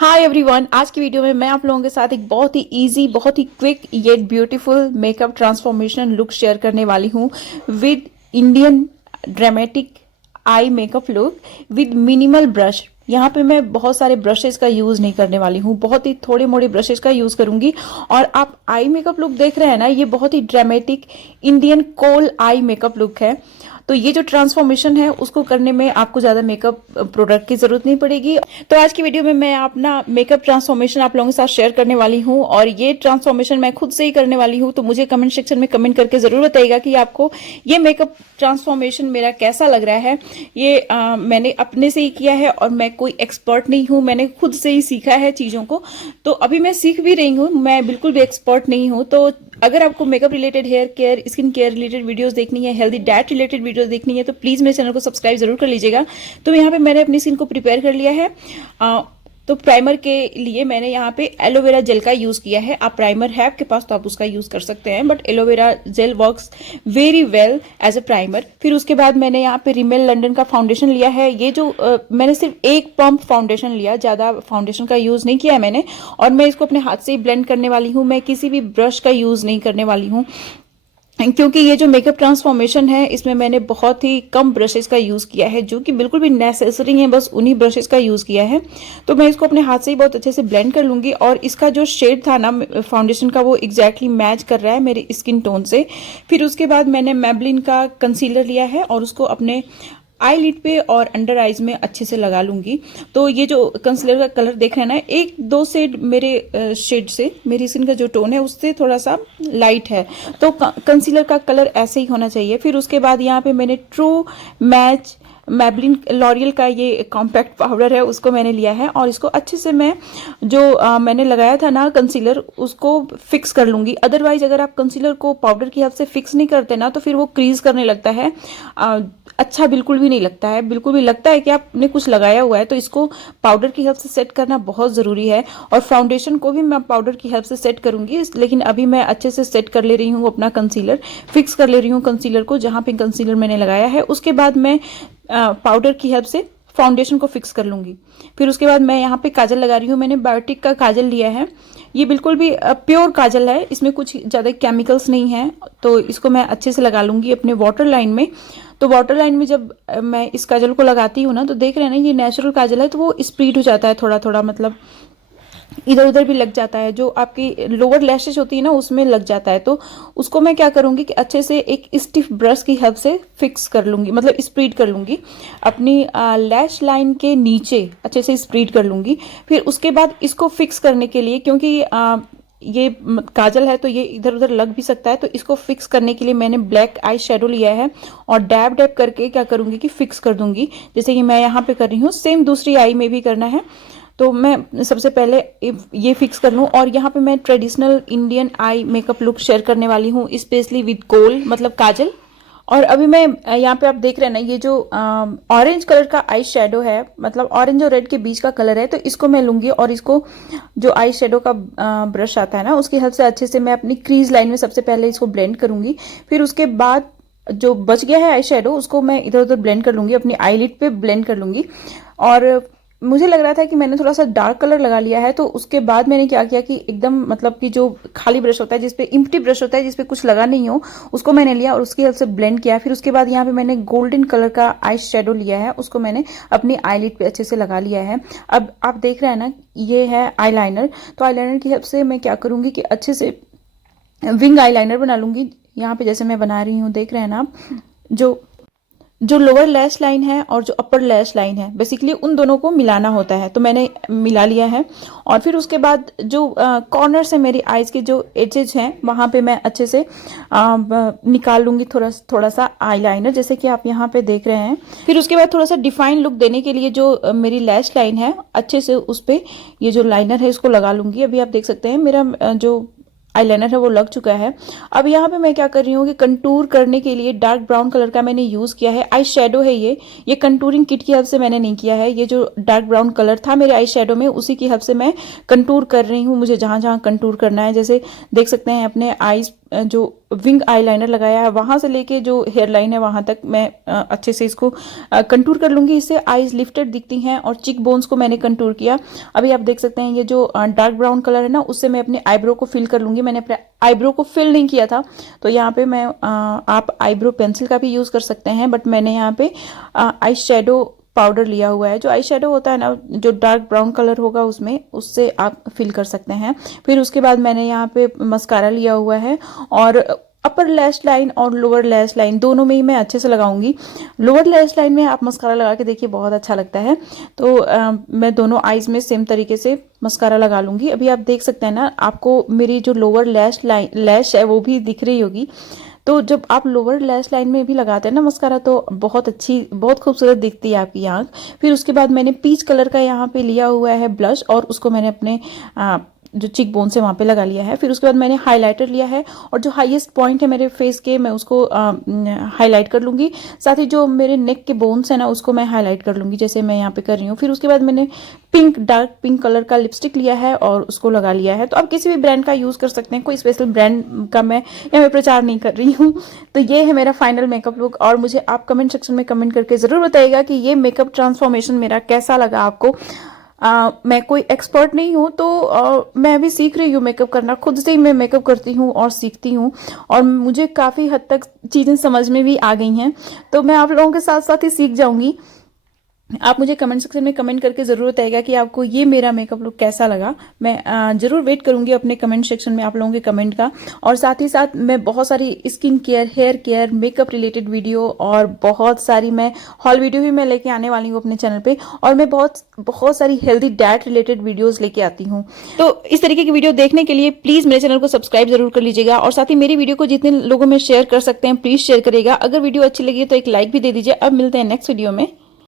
Hi everyone, आज की video में मैं आप लोगों के साथ एक बहुत ही इजी, बहुत ही quick yet beautiful makeup transformation look share करने वाली हूँ with Indian dramatic eye makeup look with minimal brush. यहाँ पे मैं बहुत सारे ब्रशेस का यूज नहीं करने वाली हूँ, बहुत ही थोड़े मोड़े ब्रशेस का यूज करूंगी। और आप आई मेकअप लुक देख रहे हैं ना, ये बहुत ही dramatic Indian kohl eye makeup look है। तो ये जो ट्रांसफॉर्मेशन है उसको करने में आपको ज्यादा मेकअप प्रोडक्ट की जरूरत नहीं पड़ेगी। तो आज की वीडियो में मैं अपना मेकअप ट्रांसफॉर्मेशन आप लोगों के साथ शेयर करने वाली हूँ, और ये ट्रांसफॉर्मेशन मैं खुद से ही करने वाली हूँ। तो मुझे कमेंट सेक्शन में कमेंट करके जरूर बताइएगा कि आपको ये मेकअप ट्रांसफॉर्मेशन मेरा कैसा लग रहा है। ये मैंने अपने से ही किया है और मैं कोई एक्सपर्ट नहीं हूँ, मैंने खुद से ही सीखा है चीजों को। तो अभी मैं सीख भी रही हूँ, मैं बिल्कुल भी एक्सपर्ट नहीं हूँ। तो अगर आपको makeup related, hair care, skin care related videos देखनी है, हेल्दी डाइट रिलेटेड वीडियोस देखनी है, तो प्लीज मेरे चैनल को सब्सक्राइब जरूर कर लीजिएगा। तो यहाँ पे मैंने अपनी स्किन को प्रिपेयर कर लिया है। तो प्राइमर के लिए मैंने यहाँ पे एलोवेरा जेल का यूज किया है। आप प्राइमर है आपके पास तो आप उसका यूज कर सकते हैं, but aloe vera gel works very well as a primer. फिर उसके बाद मैंने यहाँ पे रिमेल लंदन का फाउंडेशन लिया है। ये जो मैंने सिर्फ एक पंप फाउंडेशन लिया, ज्यादा फाउंडेशन का यूज नहीं किया है मैंने। और मैं इसको अपने हाथ से ही ब्लेंड करने वाली हूँ, मैं किसी भी ब्रश का यूज नहीं करने वाली हूँ, क्योंकि ये जो मेकअप ट्रांसफॉर्मेशन है इसमें मैंने बहुत ही कम ब्रशेस का यूज किया है, जो कि बिल्कुल भी नेसेसरी है, बस उन्हीं ब्रशेस का यूज किया है। तो मैं इसको अपने हाथ से ही बहुत अच्छे से ब्लेंड कर लूंगी। और इसका जो शेड था ना फाउंडेशन का, वो एग्जैक्टली मैच कर रहा है मेरे स्किन टोन से। फिर उसके बाद मैंने मैबलिन का कंसीलर लिया है और उसको अपने आई लिड पे और अंडर आईज में अच्छे से लगा लूंगी। तो ये जो कंसीलर का कलर देख रहे हैं ना, एक दो शेड मेरे शेड से, मेरी स्किन का जो टोन है उससे थोड़ा सा लाइट है, तो कंसीलर का कलर ऐसे ही होना चाहिए। फिर उसके बाद यहाँ पे मैंने ट्रू मैच मैबलिन लॉरियल का ये कॉम्पैक्ट पाउडर है, उसको मैंने लिया है। और इसको अच्छे से मैं जो मैंने लगाया था ना कंसीलर, उसको फिक्स कर लूंगी। अदरवाइज अगर आप कंसीलर को पाउडर की हेल्प से फिक्स नहीं करते ना, तो फिर वो क्रीज करने लगता है, अच्छा बिल्कुल भी नहीं लगता है। बिल्कुल भी लगता है कि आपने कुछ लगाया हुआ है। तो इसको पाउडर की हेल्प से सेट करना बहुत जरूरी है। और फाउंडेशन को भी मैं पाउडर की हेल्प से सेट करूंगी, लेकिन अभी मैं अच्छे से सेट कर ले रही हूँ अपना कंसीलर, फिक्स कर ले रही हूँ कंसीलर को जहां पे कंसीलर मैंने लगाया है। उसके बाद मैं पाउडर की हेल्प से फाउंडेशन को फिक्स कर लूंगी। फिर उसके बाद मैं यहाँ पे काजल लगा रही हूँ। मैंने बायोटिक का काजल लिया है, ये बिल्कुल भी प्योर काजल है, इसमें कुछ ज्यादा केमिकल्स नहीं है। तो इसको मैं अच्छे से लगा लूंगी अपने वाटर लाइन में। तो वाटर लाइन में जब मैं इस काजल को लगाती हूँ ना, तो देख रहे हैं ना, ये नेचुरल काजल है, तो वो स्प्रीड हो जाता है थोड़ा थोड़ा, मतलब इधर उधर भी लग जाता है, जो आपकी लोअर लैशेज होती है ना उसमें लग जाता है। तो उसको मैं क्या करूंगी कि अच्छे से एक स्टिफ ब्रश की हेल्प से फिक्स कर लूंगी, मतलब स्प्रीड कर लूंगी अपनी लैश लाइन के नीचे, अच्छे से स्प्रीड कर लूंगी। फिर उसके बाद इसको फिक्स करने के लिए, क्योंकि ये काजल है तो ये इधर उधर लग भी सकता है, तो इसको फिक्स करने के लिए मैंने ब्लैक आई शेडो लिया है और डैब डैब करके क्या करूंगी कि फिक्स कर दूंगी, जैसे कि मैं यहाँ पे कर रही हूँ। सेम दूसरी आई में भी करना है। तो मैं सबसे पहले ये फिक्स कर लूँ। और यहाँ पे मैं traditional Indian I makeup look share करने वाली हूँ, स्पेशली विद कोल, मतलब काजल। और अभी मैं यहाँ पे आप देख रहे हैं ना, ये जो ऑरेंज कलर का आई शेडो है, मतलब ऑरेंज और रेड के बीच का कलर है, तो इसको मैं लूंगी और इसको जो आई शेडो का ब्रश आता है ना, उसकी हेल्प से अच्छे से मैं अपनी क्रीज लाइन में सबसे पहले इसको ब्लेंड करूंगी। फिर उसके बाद जो बच गया है आई शेडो, उसको मैं इधर उधर ब्लेंड कर लूंगी, अपनी आईलिड पे ब्लेंड कर लूंगी। और मुझे लग रहा था कि मैंने थोड़ा सा डार्क कलर लगा लिया है, तो उसके बाद मैंने क्या किया कि एकदम, मतलब कि जो खाली ब्रश होता है, जिसपे इम्प्टी ब्रश होता है, जिसपे कुछ लगा नहीं हो, उसको मैंने लिया और उसकी हेल्प से ब्लेंड किया। फिर उसके बाद यहाँ पे मैंने गोल्डन कलर का आई शेडो लिया है, उसको मैंने अपनी आईलिड पे अच्छे से लगा लिया है। अब आप देख रहे हैं ना, ये है आईलाइनर। तो आईलाइनर की हेल्प से मैं क्या करूंगी कि अच्छे से विंग आईलाइनर बना लूंगी। यहाँ पे जैसे मैं बना रही हूँ, देख रहे हैं ना आप, जो लोअर लैश लाइन है और जो अपर लैश लाइन है, बेसिकली उन दोनों को मिलाना होता है। तो मैंने मिला लिया है। और फिर उसके बाद जो कॉर्नर से मेरी आईज के जो एजेस हैं, वहां पे मैं अच्छे से निकाल लूंगी थोड़ा सा आईलाइनर, जैसे कि आप यहाँ पे देख रहे हैं। फिर उसके बाद थोड़ा सा डिफाइन लुक देने के लिए जो मेरी लैश लाइन है, अच्छे से उस पर ये जो लाइनर है इसको लगा लूंगी। अभी आप देख सकते हैं मेरा जो आईलाइनर है वो लग चुका है। अब यहाँ पे मैं क्या कर रही हूँ कि कंटूर करने के लिए डार्क ब्राउन कलर का मैंने यूज किया है। आई शेडो है ये कंटूरिंग किट की हेल्प से मैंने नहीं किया है। ये जो डार्क ब्राउन कलर था मेरे आई शेडो में, उसी की हेल्प से मैं कंटूर कर रही हूँ, मुझे जहां जहां कंटूर करना है। जैसे देख सकते हैं अपने आईज जो विंग आईलाइनर लगाया है वहाँ से लेके जो हेयर लाइन है वहाँ तक मैं अच्छे से इसको कंटूर कर लूँगी। इससे आईज लिफ्टेड दिखती हैं और चिक बोन्स को मैंने कंटूर किया। अभी आप देख सकते हैं ये जो डार्क ब्राउन कलर है ना, उससे मैं अपने आईब्रो को फिल कर लूँगी। मैंने अपने आईब्रो को फिल नहीं किया था, तो यहाँ पे मैं आप आईब्रो पेंसिल का भी यूज़ कर सकते हैं, बट मैंने यहाँ पे आई शेडो पाउडर लिया हुआ है। जो आई शेडो होता है ना, जो डार्क ब्राउन कलर होगा उसमें, उससे आप फिल कर सकते हैं। फिर उसके बाद मैंने यहाँ पे मस्कारा लिया हुआ है और अपर लैश लाइन और लोअर लैश लाइन दोनों में ही मैं अच्छे से लगाऊंगी। लोअर लैश लाइन में आप मस्कारा लगा के देखिए, बहुत अच्छा लगता है। तो मैं दोनों आईज में सेम तरीके से मस्कारा लगा लूंगी। अभी आप देख सकते हैं ना, आपको मेरी जो लोअर लैश है वो भी दिख रही होगी। तो जब आप लोअर लैश लाइन में भी लगाते हैं ना मस्कारा, तो बहुत खूबसूरत दिखती है आपकी आंख। फिर उसके बाद मैंने पीच कलर का यहाँ पे लिया हुआ है ब्लश, और उसको मैंने अपने जो चिक बोन से वहाँ पे लगा लिया है। फिर उसके बाद मैंने हाइलाइटर लिया है और जो हाईएस्ट पॉइंट है मेरे फेस के, मैं उसको हाईलाइट कर लूँगी। साथ ही जो मेरे नेक के बोन्स है ना, उसको मैं हाईलाइट कर लूँगी, जैसे मैं यहाँ पे कर रही हूँ। फिर उसके बाद मैंने डार्क पिंक कलर का लिपस्टिक लिया है और उसको लगा लिया है। तो आप किसी भी ब्रांड का यूज़ कर सकते हैं, कोई स्पेशल ब्रांड का मैं यहाँ पे प्रचार नहीं कर रही हूँ। तो ये है मेरा फाइनल मेकअप लुक, और मुझे आप कमेंट सेक्शन में कमेंट करके ज़रूर बताइएगा कि ये मेकअप ट्रांसफॉर्मेशन मेरा कैसा लगा आपको। मैं कोई एक्सपर्ट नहीं हूँ, तो मैं अभी सीख रही हूँ मेकअप करना। खुद से ही मैं मेकअप करती हूँ और सीखती हूँ, और मुझे काफ़ी हद तक चीज़ें समझ में भी आ गई हैं। तो मैं आप लोगों के साथ साथ ही सीख जाऊँगी। आप मुझे कमेंट सेक्शन में कमेंट करके ज़रूर बताइएगा कि आपको ये मेरा मेकअप लुक कैसा लगा। मैं ज़रूर वेट करूँगी अपने कमेंट सेक्शन में आप लोगों के कमेंट का। और साथ ही साथ मैं बहुत सारी skin care, hair care, makeup related video और बहुत सारी मैं हॉल वीडियो भी मैं लेके आने वाली हूँ अपने चैनल पे। और मैं बहुत सारी हेल्दी डाइट रिलेटेड वीडियोज़ लेके आती हूँ। तो इस तरीके की वीडियो देखने के लिए प्लीज़ मेरे चैनल को सब्सक्राइब जरूर कर लीजिएगा, और साथ ही मेरी वीडियो को जितने लोगों में शेयर कर सकते हैं प्लीज़ शेयर करिएगा। अगर वीडियो अच्छी लगी तो एक लाइक भी दे दीजिए। अब मिलते हैं नेक्स्ट वीडियो में।